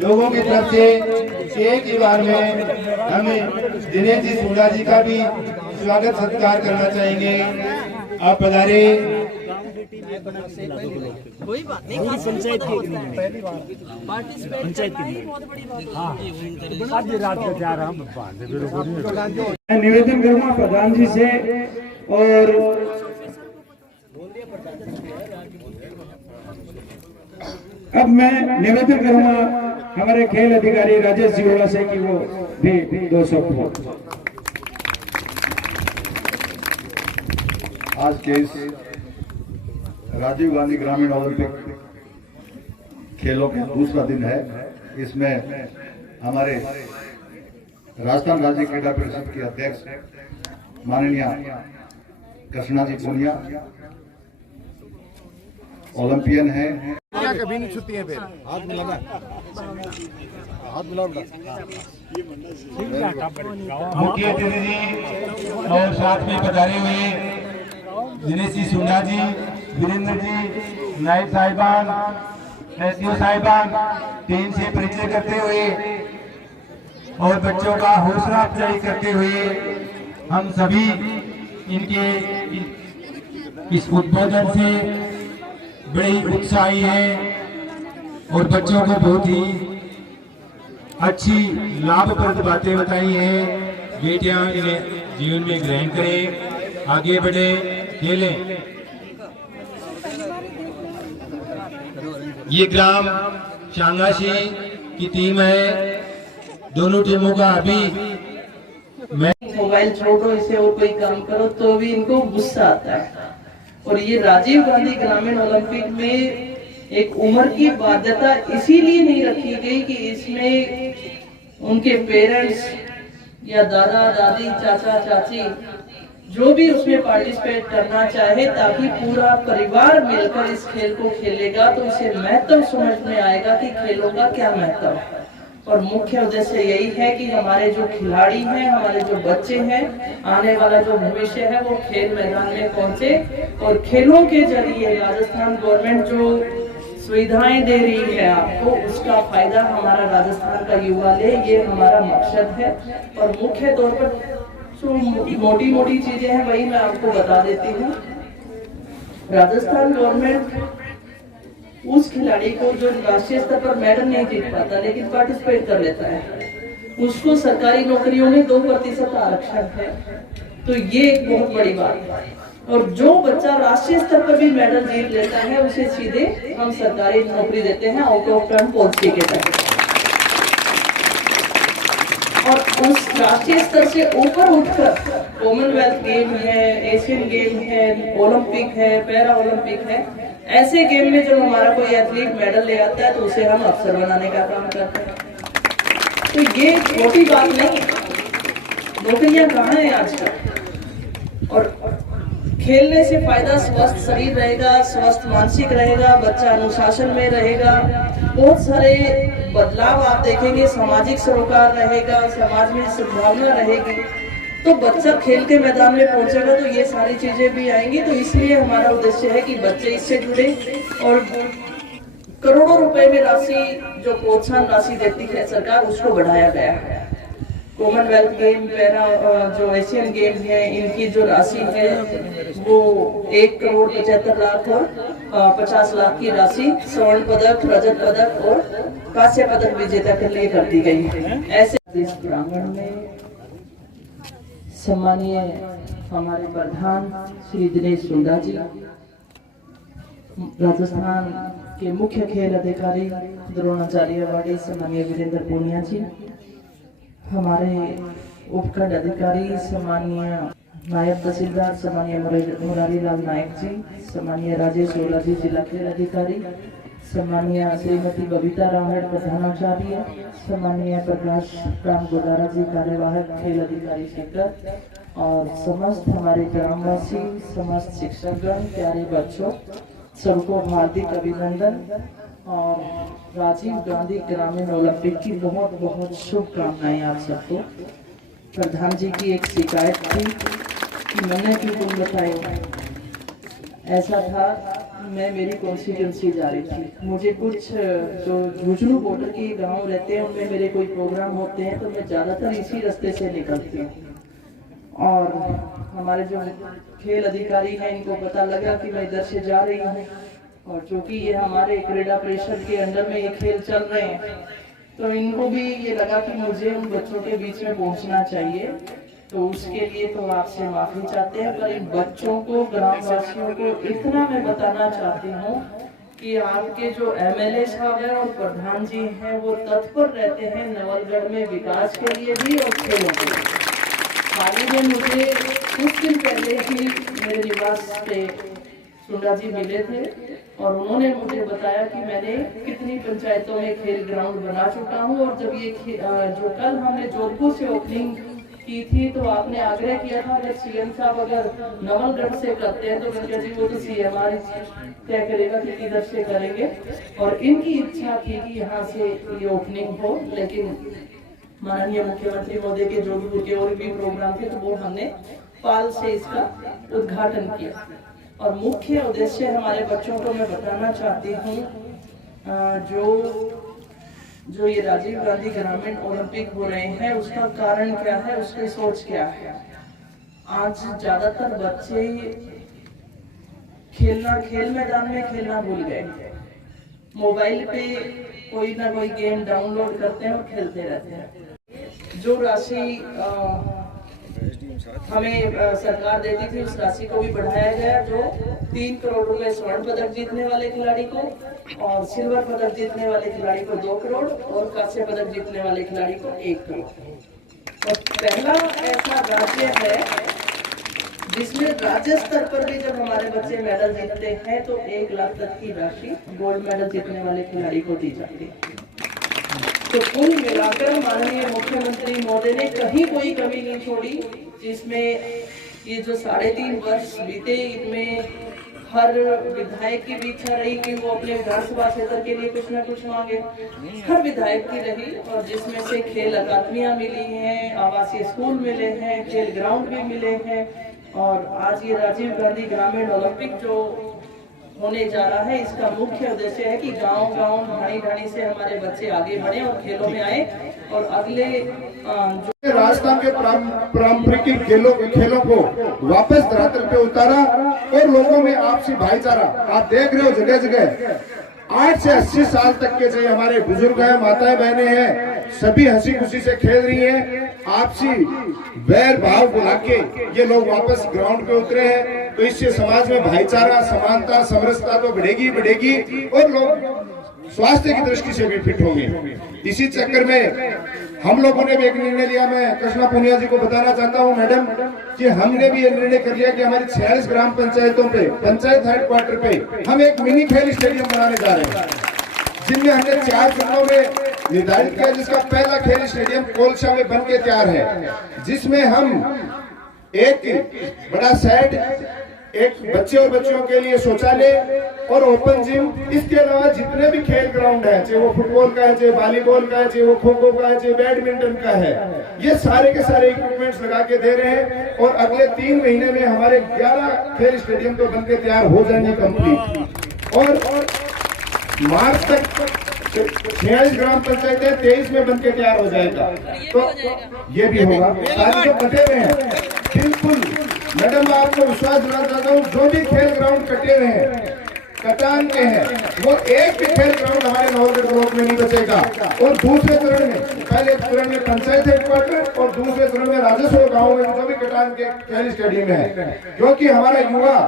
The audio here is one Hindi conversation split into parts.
लोगों की तरफ से एक ही बार में हमें दिनेश जी सोडा जी का भी स्वागत सत्कार करना चाहेंगे। आप पधारे। कोई बात नहीं, पंचायत पहली बार पंचायत की बहुत बड़ी बात है। रात को जा रहा हूं, मैं निवेदन करूंगा प्रधान जी से और अब मैं निवेदन करूंगा हमारे खेल अधिकारी राजेश जियोला से कि वो भी 2 शब्द। आज के इस राजीव गांधी ग्रामीण ओलंपिक खेलों का दूसरा दिन है। इसमें हमारे राजस्थान राज्य क्रीड़ा परिषद के अध्यक्ष माननीय कृष्णा जी पुनिया ओलंपियन है। कभी नहीं छुट्टी है, फिर हाथ मिलाना, हाथ मिलाओ। मुख्य अतिथि जी और साथ में पधारे हुए दिनेश जी सोडा जी, वीरेंद्र जी, नायब साहिबान, एसडीओ साहिबान, टीम से परिचय करते हुए और बच्चों का हौसला अफजाई करते हुए हम सभी इनके इस उद्बोधन से बड़े ही उत्साही हैं और बच्चों को बहुत ही अच्छी लाभप्रद बातें बताई हैं। बेटियां इन्हें जीवन में ग्रहण करें, आगे बढ़े, खेलें। ये ग्राम शांगाशी की टीम है। दोनों टीमों का अभी मोबाइल छोड़ो, इसे और कोई काम करो तो भी इनको गुस्सा आता है। और ये राजीव गांधी ग्रामीण ओलंपिक में एक उम्र की बाध्यता इसीलिए नहीं रखी गई कि इसमें उनके पेरेंट्स या दादा दादी चाचा चाची जो भी उसमें पार्टिसिपेट करना चाहे, ताकि पूरा परिवार मिलकर इस खेल को खेलेगा तो इसे महत्व समझ में आएगा कि खेलों का क्या महत्व है। और मुख्य उद्देश्य यही है कि हमारे जो खिलाड़ी हैं, हमारे जो बच्चे हैं, आने वाला जो भविष्य है वो खेल मैदान में पहुंचे और खेलों के जरिए राजस्थान गवर्नमेंट जो सुविधाएं दे रही है आपको, उसका फायदा हमारा राजस्थान का युवा ले, ये हमारा मकसद है। और मुख्य तौर पर जो मोटी मोटी चीजें हैं वही मैं आपको बता देती हूँ। राजस्थान गवर्नमेंट उस खिलाड़ी को जो राष्ट्रीय स्तर पर मेडल नहीं जीत पाता लेकिन पार्टिसिपेट कर लेता है, उसको सरकारी नौकरियों में 2% आरक्षण है। तो ये एक बहुत बड़ी बात है। और जो बच्चा राष्ट्रीय स्तर पर भी मेडल जीत लेता है उसे सीधे हम सरकारी नौकरी देते हैं आउट ऑफ टर्न पॉलिसी के तहत। और उस राष्ट्रीय स्तर से ऊपर उठकर कॉमनवेल्थ गेम है, एशियन गेम है, ओलंपिक है, पैरा ओलंपिक है, ऐसे गेम में जब हमारा कोई एथलीट मेडल ले आता है तो उसे हम अफसर बनाने का काम करते हैं। तो ये छोटी बात नहीं, नौकरियां कहाँ हैं आजकल। और खेलने से फायदा स्वस्थ शरीर रहेगा, स्वस्थ मानसिक रहेगा, बच्चा अनुशासन में रहेगा, बहुत सारे बदलाव आप देखेंगे, सामाजिक सरोकार रहेगा, समाज में सद्भावना रहेगी। तो बच्चा खेल के मैदान में पहुंचेगा तो ये सारी चीजें भी आएंगी। तो इसलिए हमारा उद्देश्य है कि बच्चे इससे जुड़े और करोड़ों रुपए में राशि जो प्रोत्साहन राशि देती है सरकार, उसको बढ़ाया गया है। कॉमनवेल्थ गेम, पैरा जो एशियन गेम है, इनकी जो राशि है वो 1,75,00,000 और 50 लाख की राशि स्वर्ण पदक, रजत पदक और कांस्य पदक विजेता के लिए कर दी गई है। ऐसे इस प्रांगण में सम्मानीय हमारे प्रधान श्री दिनेश सोडा जी, राजस्थान के मुख्य खेल अधिकारी द्रोणाचार्य वाड़ी सम्मानीय वीरेंद्र पुनिया जी, हमारे उपखंड अधिकारी सम्मानीय नायब तहसीलदार सम्मानीय मुरारी लाल नायक जी, सम्मानीय राजेश सोला जी जिला खेल अधिकारी, सम्मानीय श्रीमती बबीता राहड़ प्रधानाचार्य, सम्मानीय प्रकाश राम गोदारा जी कार्यवाहक खेल अधिकारी क्षेत्र, और समस्त हमारे ग्रामवासी, समस्त शिक्षकगण, प्यारे बच्चों, सबको हार्दिक अभिनंदन और राजीव गांधी ग्रामीण ओलंपिक की बहुत बहुत शुभकामनाएं आप सबको। प्रधान जी की एक शिकायत थी कि मैंने क्यों तुम बताए, ऐसा था मैं मेरी कॉन्स्टिट्यूंसी जा रही थी। मुझे कुछ जो झुंझुनू बॉर्डर के गांव रहते हैं उनमें मेरे कोई प्रोग्राम होते हैं तो मैं ज़्यादातर इसी रास्ते से निकलती हूँ। और हमारे जो खेल अधिकारी हैं इनको पता लगा कि मैं इधर से जा रही हूँ, और चूँकि ये हमारे क्रीड़ा परिषद के अंडर में ये खेल चल रहे हैं तो इनको भी ये लगा कि मुझे उन बच्चों के बीच में पहुँचना चाहिए। तो उसके लिए तो आपसे माफी चाहते हैं, पर इन बच्चों को, ग्रामवासियों को इतना मैं बताना चाहती हूँ कि आपके जो एमएलए साहब हैं और प्रधान जी हैं वो तत्पर रहते हैं नवलगढ़ में विकास के लिए भी और खेलों के लिए। हाल ही में मुझे कुछ दिन पहले ही मेरे निवास पे सुंडा जी मिले थे और उन्होंने मुझे बताया कि मैंने कितनी पंचायतों में खेल ग्राउंड बना चुका हूँ। और जब ये जो कल हमने जोधपुर से ओपनिंग की थी तो आपने आग्रह किया था कि सीएम साहब अगर नवलगढ़ से करते हैं तो गंगा जी वो तो सीएम तय करेगा कि किधर से करेंगे। और इनकी इच्छा थी कि यहाँ से ये ओपनिंग हो, लेकिन माननीय मुख्यमंत्री महोदय के जोधपुर के और भी प्रोग्राम थे तो वो हमने पाल से इसका उद्घाटन किया। और मुख्य उद्देश्य हमारे बच्चों को मैं बताना चाहती हूँ, जो ये राजीव गांधी ग्रामीण ओलंपिक हो रहे हैं उसका कारण क्या है, उसकी सोच क्या है। आज ज्यादातर बच्चे खेल मैदान में खेलना भूल गए, मोबाइल पे कोई ना कोई गेम डाउनलोड करते हैं और खेलते रहते हैं। जो राशि हमें सरकार देती थी उस राशि को भी बढ़ाया गया, जो 3 करोड़ रुपए स्वर्ण पदक जीतने वाले खिलाड़ी को और सिल्वर पदक जीतने वाले खिलाड़ी को 2 करोड़ और कांस्य पदक जीतने वाले खिलाड़ी को 1 करोड़। और पहला ऐसा राज्य है जिसमें राज्य स्तर पर भी जब हमारे बच्चे मेडल जीतते हैं तो 1 लाख तक की राशि गोल्ड मेडल जीतने वाले खिलाड़ी को दी जाती है। तो कुल मिलाकर माननीय मुख्यमंत्री महोदय ने कहीं कोई कमी नहीं छोड़ी, जिसमें ये जो 3.5 वर्ष बीते इनमें हर विधायक की भी इच्छा रही कि वो अपने विधानसभा क्षेत्र के लिए कुछ ना कुछ मांगे, हर विधायक की रही। और जिसमें से खेल अकादमियां मिली हैं, आवासीय स्कूल मिले हैं, खेल ग्राउंड भी मिले हैं। और आज ये राजीव गांधी ग्रामीण ओलंपिक जो होने जा रहा है इसका मुख्य उद्देश्य है कि गांव-गांव, ढाणी-ढाणी से हमारे बच्चे आगे बढ़े और खेलों में आए और अगले जो राजस्थान के पारंपरिक खेलों को वापस धरातल पे उतारा और लोगों में आपसी भाईचारा आप देख रहे हो जगह जगह। 8 से 80 साल तक के जो हमारे बुजुर्ग हैं, माताएं बहनें हैं, सभी हंसी खुशी से खेल रही हैं। आपसी वैर भाव बुला के ये लोग वापस ग्राउंड पे उतरे हैं, तो इससे समाज में भाईचारा, समानता, समरसता तो बढ़ेगी और लोग स्वास्थ्य की दृष्टि से भी फिट होंगे। इसी चक्कर में हम लोगों ने भी एक निर्णय लिया। मैं कृष्णा पुनिया जी को बताना चाहता हूं मैडम कि हमने भी ये निर्णय कर लिया कि हमारी 46 ग्राम पंचायतों पे, पंचायत हेडक्वार्टर पे हम एक मिनी खेल स्टेडियम बनाने जा रहे हैं, जिनमें हमने 4 चरणों में निर्धारित किया, जिसका पहला खेल स्टेडियम कोलशा में बन के तैयार है, जिसमें हम एक बड़ा सेट, एक बच्चे और बच्चियों के लिए शौचालय और ओपन जिम, इसके अलावा जितने भी खेल ग्राउंड है, चाहे वो फुटबॉल का है, चाहे वॉलीबॉल का है, चाहे वो खो खो का है, चाहे बैडमिंटन का है, ये सारे के सारे इक्विपमेंट्स लगा के दे रहे हैं। और अगले 3 महीने में हमारे 11 खेल स्टेडियम तो बनके तैयार हो जाएंगे कंप्लीट। और मार्च तक 46 ग्राम पंचायतें 23 में बनके तैयार हो जाएगा, तो ये भी होगा। सारे जो कटे हुए हैं बिल्कुल मैडम, मैं आपको विश्वास दिलाना चाहता हूँ, जो भी खेल ग्राउंड कटे हुए हैं, कटान के हैं, वो एक भी खेल ग्राउंड हमारे नवलगढ़ ब्लॉक में नहीं बचेगा। और दूसरे चरण में, पहले चरण में पंचायत हेडक्वार्टर और दूसरे चरण में राजस्व गाँव में जो भी कटान के खेल स्टेडियम है, क्योंकि हमारा युवा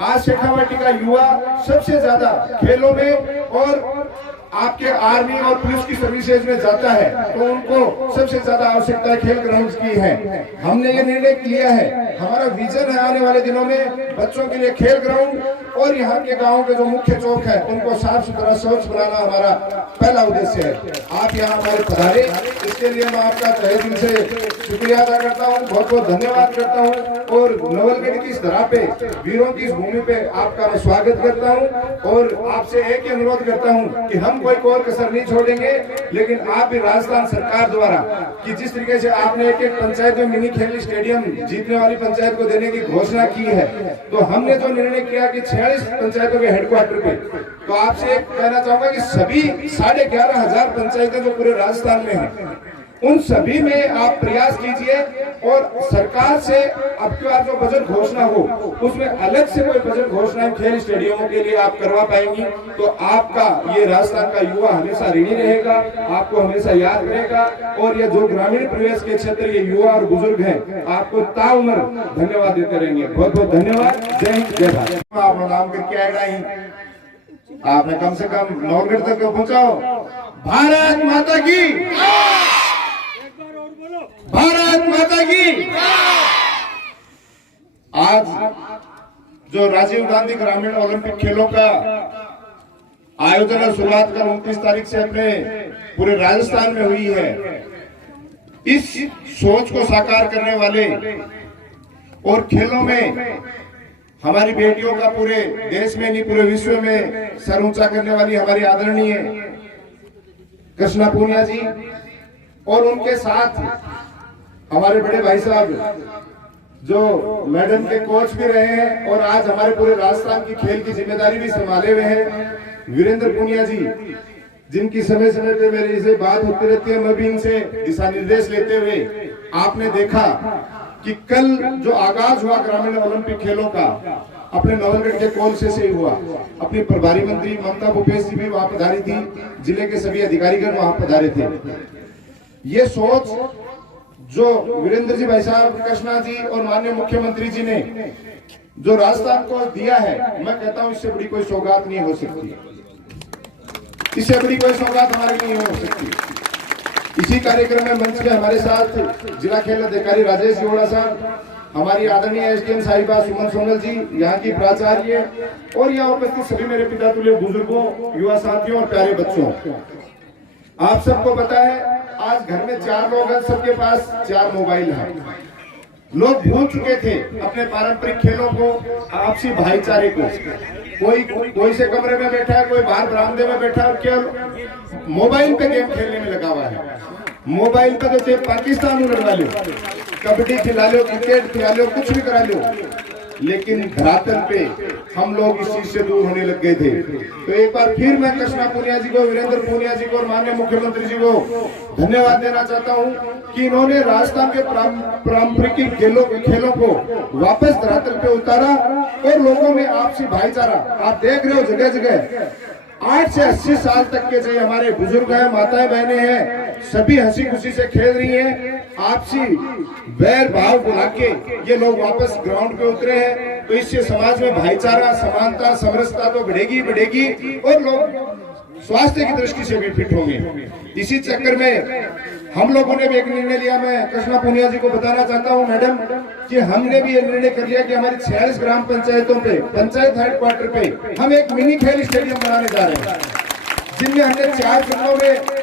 आज शेखावाटी का युवा सबसे ज्यादा खेलों में और आपके आर्मी और पुलिस की सर्विसेज में जाता है, तो उनको सबसे ज्यादा आवश्यकता खेल ग्राउंड की है। हमने ये निर्णय लिया है, हमारा विजन है आने वाले दिनों में बच्चों के लिए खेल ग्राउंड और यहाँ के गाँव के जो मुख्य चौक है उनको साफ सुथरा स्वच्छ बनाना हमारा पहला उद्देश्य है। आप यहाँ हमारे पधारे, इसके लिए मैं आपका तहे दिल से शुक्रिया अदा करता हूँ, बहुत बहुत धन्यवाद करता हूँ। और नवलगढ़ की इस धरा पे, वीरों की इस भूमि पे आपका मैं स्वागत करता हूँ और आपसे एक ही अनुरोध करता हूँ कि हम कोई और कसर नहीं छोड़ेंगे, लेकिन आप भी राजस्थान सरकार द्वारा कि जिस तरीके से आपने एक पंचायत में मिनी खेल स्टेडियम जीतने वाली पंचायत को देने की घोषणा की है, तो हमने जो निर्णय किया कि 46 46 पंचायतों के हेडक्वार्टर पे। तो आपसे एक कहना चाहूंगा कि सभी 11,500 पंचायतें जो पूरे राजस्थान में हैं, उन सभी में आप प्रयास कीजिए और सरकार से अब की बार जो बजट घोषणा हो उसमें अलग से कोई बजट घोषणा खेल स्टेडियमों के लिए आप करवा पाएंगी तो आपका ये राजस्थान का युवा हमेशा ऋणी रहेगा, आपको हमेशा याद करेगा। और ये जो ग्रामीण प्रवेश के क्षेत्र ये युवा और बुजुर्ग हैं आपको ताउम्र धन्यवाद देते रहेंगे। बहुत बहुत धन्यवाद। जय हिंद, जय भारत। आप नाम करके आएगा ही, आपने कम से कम नौगढ़ तक पहुंचाओ। भारत माता की, भारत माता की। आज जो राजीव गांधी ग्रामीण ओलंपिक खेलों का आयोजन और शुरुआत कर 29 तारीख से अपने पूरे राजस्थान में हुई है, इस सोच को साकार करने वाले और खेलों में हमारी बेटियों का पूरे देश में नहीं पूरे विश्व में सर ऊंचा करने वाली हमारी आदरणीय कृष्णा पूनिया जी और उनके साथ हमारे बड़े भाई साहब जो मैडम के कोच भी रहे हैं और आज हमारे पूरे राजस्थान की खेल की जिम्मेदारी भी संभाले हुए हैं वीरेंद्र पूनिया जी, जिनकी समय समय पे मेरी से बात होती रहती है। मैं भी इनसे दिशा निर्देश लेते हुए आपने देखा कि कल जो आगाज हुआ ग्रामीण ओलंपिक खेलों का अपने नवलगढ़ के कोलसे से हुआ। अपनी प्रभारी मंत्री ममता भूपेश जी भी वहां पधारी थी, जिले के सभी अधिकारीगण वहां पधारे थे। ये सोच जो वीरेंद्र जी भाई साहब, कृष्णा जी और माननीय मुख्यमंत्री जी ने जो राजस्थान को दिया है, मैं कहता हूं इससे बड़ी कोई सौगात नहीं हो सकती, इससे बड़ी कोई सौगात हमारे लिए नहीं हो सकती। इसी कार्यक्रम में मंच में हमारे साथ जिला खेल अधिकारी राजेश जोड़ा साहब, हमारी आदरणीय एसडीएम साहिबा सुमन सोनल जी, यहाँ की प्राचार्य और यहाँ उपस्थित सभी मेरे पिता तुल्य बुजुर्गों, युवा साथियों और प्यारे बच्चों। आप सबको पता है आज घर में 4 लोग हैं, सबके पास 4 मोबाइल है। लोग भूल चुके थे अपने पारंपरिक खेलों को, आपसी भाईचारे को। कोई से कमरे में बैठा है, कोई बाहर बरामदे में बैठा है, केवल मोबाइल पे गेम खेलने में लगा हुआ है। मोबाइल पे तो चाहे पाकिस्तान लड़वा लो, कबड्डी खिला लो, क्रिकेट खिला लो, कुछ भी करा लो, लेकिन धरातल पे हम लोग इस चीज से दूर होने लग गए थे। तो एक बार फिर मैं कृष्णा पूनिया जी को, वीरेंद्र पूनिया जी को और माननीय मुख्यमंत्री जी को धन्यवाद देना चाहता हूं कि इन्होंने राजस्थान के पारंपरिक खेलों को वापस धरातल पे उतारा और लोगों में आपसी भाईचारा। आप देख रहे हो जगह जगह 8 से 80 साल तक के जो हमारे बुजुर्ग हैं, माताएं बहनें हैं, सभी हंसी खुशी से खेल रही हैं। आपसी वैर भाव बुला के ये लोग वापस ग्राउंड पे उतरे हैं। तो इससे समाज में भाईचारा, समानता, समरसता तो बढ़ेगी और लोग स्वास्थ्य की दृष्टि से भी फिट होंगे। इसी चक्कर में हम लोगों ने भी एक निर्णय लिया। मैं कृष्णा पूनिया जी को बताना चाहता हूं मैडम कि हमने भी ये निर्णय कर लिया कि हमारी 46 ग्राम पंचायतों पे, पंचायत हेडक्वार्टर पे हम एक मिनी खेल स्टेडियम बनाने जा रहे हैं, जिनमें हमने 4 जिलों में